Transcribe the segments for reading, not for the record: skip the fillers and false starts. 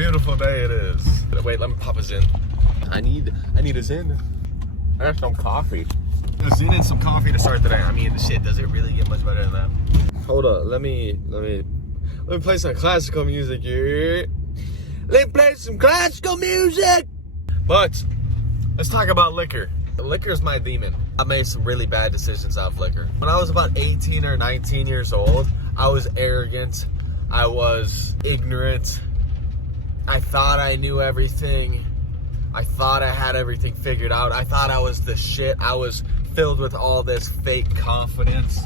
beautiful day it is. Wait, let me pop a Zin. I need a Zin. I got some coffee. A Zin and some coffee to start the day. I mean, shit, does it really get much better than that? Hold up, let me play some classical music here. Let me play some classical music. But let's talk about liquor. Liquor is my demon. I made some really bad decisions out of liquor. When I was about 18 or 19 years old, I was arrogant. I was ignorant. I thought I knew everything. I thought I had everything figured out. I thought I was the shit. I was filled with all this fake confidence.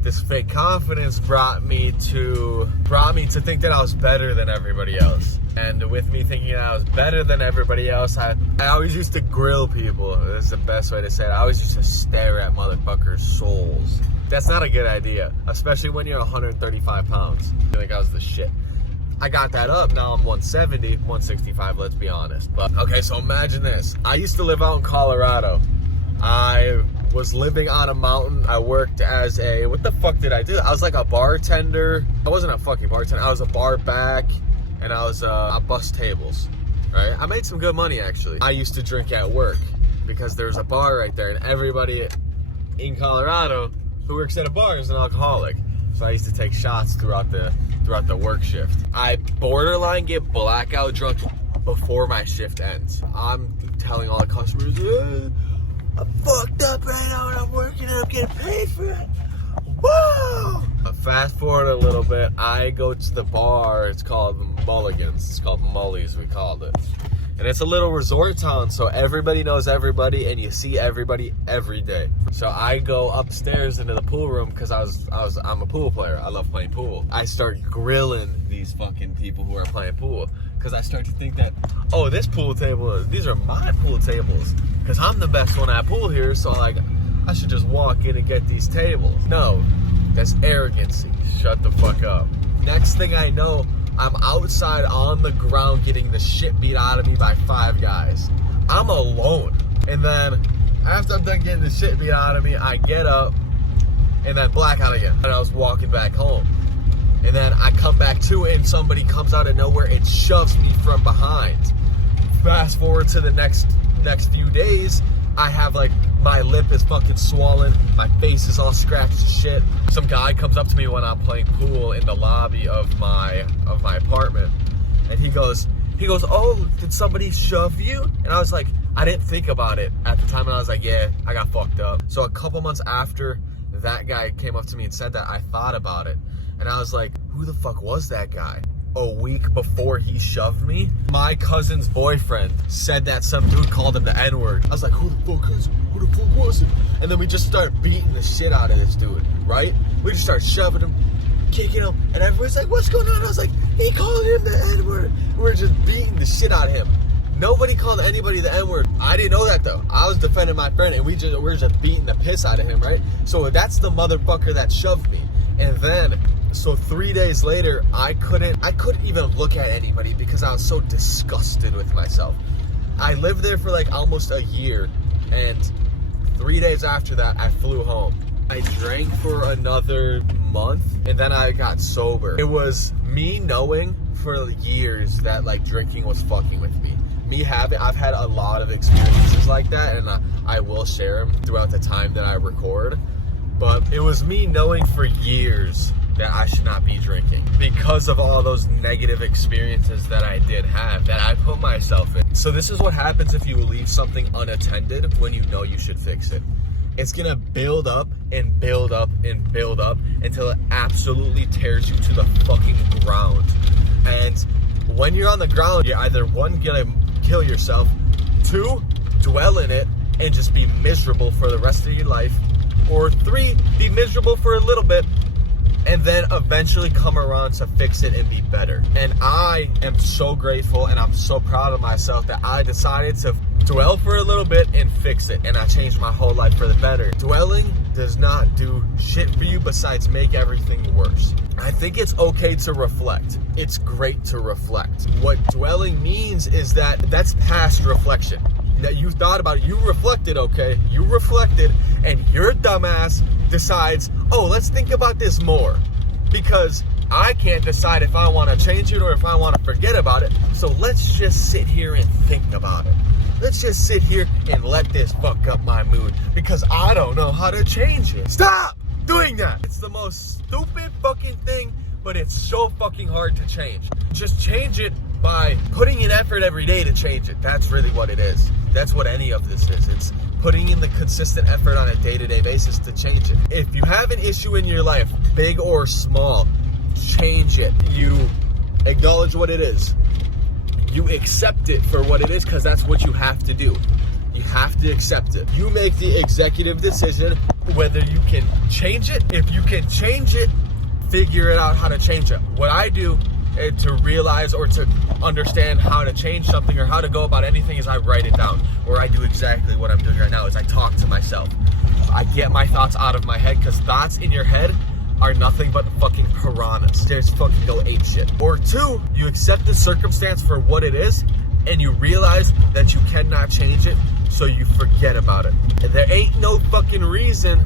This fake confidence brought me to think that I was better than everybody else. And with me thinking that I was better than everybody else, I always used to grill people. That's the best way to say it. I always used to stare at motherfuckers' souls. That's not a good idea, especially when you're 135 pounds. I feel like I was the shit. I got that up, now I'm 170, 165, let's be honest. But okay, so imagine this. I used to live out in Colorado. I was living on a mountain. I worked as what the fuck did I do? I was like a bartender. I wasn't a fucking bartender. I was a bar back, and I bust tables, right? I made some good money, actually. I used to drink at work because there's a bar right there, and everybody in Colorado who works at a bar is an alcoholic. So I used to take shots throughout the work shift. I borderline get blackout drunk before my shift ends. I'm telling all the customers, I'm fucked up right now and I'm working and I'm getting paid for it. Woo! Fast forward a little bit, I go to the bar. It's called Mulligan's. It's called Mully's, we called it. And it's a little resort town, so everybody knows everybody and you see everybody every day. So I go upstairs into the pool room because I'm a pool player. I love playing pool. I start grilling these fucking people who are playing pool because I start to think that, oh, these are my pool tables because I'm the best one at pool here, so like I should just walk in and get these tables. No, that's arrogancy. Shut the fuck up. Next thing I know, I'm outside on the ground getting the shit beat out of me by 5 guys. I'm alone. And then after I'm done getting the shit beat out of me, I get up and then blackout again. And I was walking back home. And then I come back to it and somebody comes out of nowhere and shoves me from behind. Fast forward to the next few days, I have like, my lip is fucking swollen, my face is all scratched to shit. Some guy comes up to me when I'm playing pool in the lobby of my apartment, and he goes, oh, did somebody shove you? And I was like, I didn't think about it at the time, and I was like, yeah, I got fucked up. So a couple months after that guy came up to me and said that, I thought about it, and I was like, who the fuck was that guy? A week before he shoved me, my cousin's boyfriend said that some dude called him the N-word. I was like, who the fuck was it? And then we just start beating the shit out of this dude, right? We just start shoving him, kicking him, and everyone's like, what's going on? I was like, he called him the N-word. We're just beating the shit out of him. Nobody called anybody the N-word. I didn't know that though. I was defending my friend and we're just beating the piss out of him, right? So that's the motherfucker that shoved me. And then, so 3 days later, I couldn't even look at anybody because I was so disgusted with myself. I lived there for like almost a year, and 3 days after that, I flew home. I drank for another month, and then I got sober. It was me knowing for years that like drinking was fucking with me. I've had a lot of experiences like that, and I will share them throughout the time that I record. But it was me knowing for years that I should not be drinking because of all those negative experiences that I did have, that I put myself in. So this is what happens if you leave something unattended when you know you should fix it. It's gonna build up and build up and build up until it absolutely tears you to the fucking ground. And when you're on the ground, you're either one, gonna kill yourself, two, dwell in it and just be miserable for the rest of your life, or three, be miserable for a little bit and then eventually come around to fix it and be better. And I am so grateful and I'm so proud of myself that I decided to dwell for a little bit and fix it, and I changed my whole life for the better. Dwelling does not do shit for you besides make everything worse. I think it's okay to reflect. It's great to reflect. What dwelling means is that's past reflection. That you thought about it, you reflected, okay? You reflected, and your dumbass decides, oh, let's think about this more. Because I can't decide if I want to change it or if I want to forget about it. So let's just sit here and think about it. Let's just sit here and let this fuck up my mood because I don't know how to change it. Stop doing that. It's the most stupid fucking thing, but it's so fucking hard to change. Just change it by putting in effort every day to change it. That's really what it is. That's what any of this is. It's putting in the consistent effort on a day-to-day basis to change it. If you have an issue in your life, big or small, change it. You acknowledge what it is. You accept it for what it is because that's what you have to do. You have to accept it. You make the executive decision whether you can change it. If you can change it, figure it out how to change it. What I do to realize or to understand how to change something or how to go about anything is I write it down. Or I do exactly what I'm doing right now is I talk to myself. I get my thoughts out of my head because thoughts in your head are nothing but fucking piranhas. They just fucking go ape shit. Or two, you accept the circumstance for what it is and you realize that you cannot change it, so you forget about it. And there ain't no fucking reason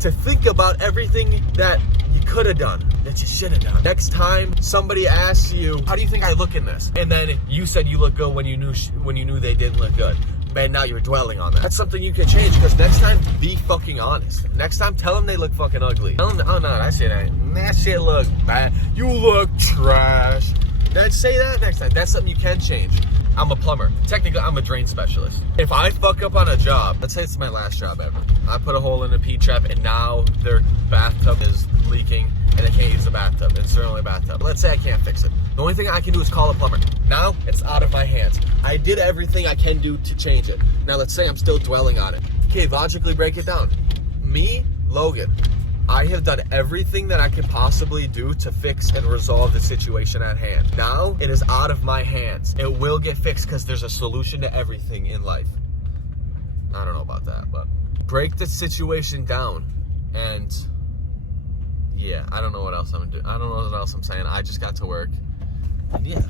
to think about everything that you could have done, that you should have done. Next time somebody asks you, how do you think I look in this? And then you said you look good when you knew they didn't look good. Man, now you're dwelling on that. That's something you can change because next time, be fucking honest. Next time, tell them they look fucking ugly. Tell them, oh no, that shit looks bad. You look trash. Say that next time. That's something you can change. I'm a plumber. Technically, I'm a drain specialist. If I fuck up on a job, let's say it's my last job ever. I put a hole in a P-trap and now their bathtub is leaking and they can't use the bathtub. It's their only bathtub. Let's say I can't fix it. The only thing I can do is call a plumber. Now, it's out of my hands. I did everything I can do to change it. Now, let's say I'm still dwelling on it. Okay, logically break it down. Me, Logan, I have done everything that I can possibly do to fix and resolve the situation at hand. Now, it is out of my hands. It will get fixed because there's a solution to everything in life. I don't know about that, but break the situation down. And yeah, I don't know what else I'm doing. I don't know what else I'm saying. I just got to work. And yeah.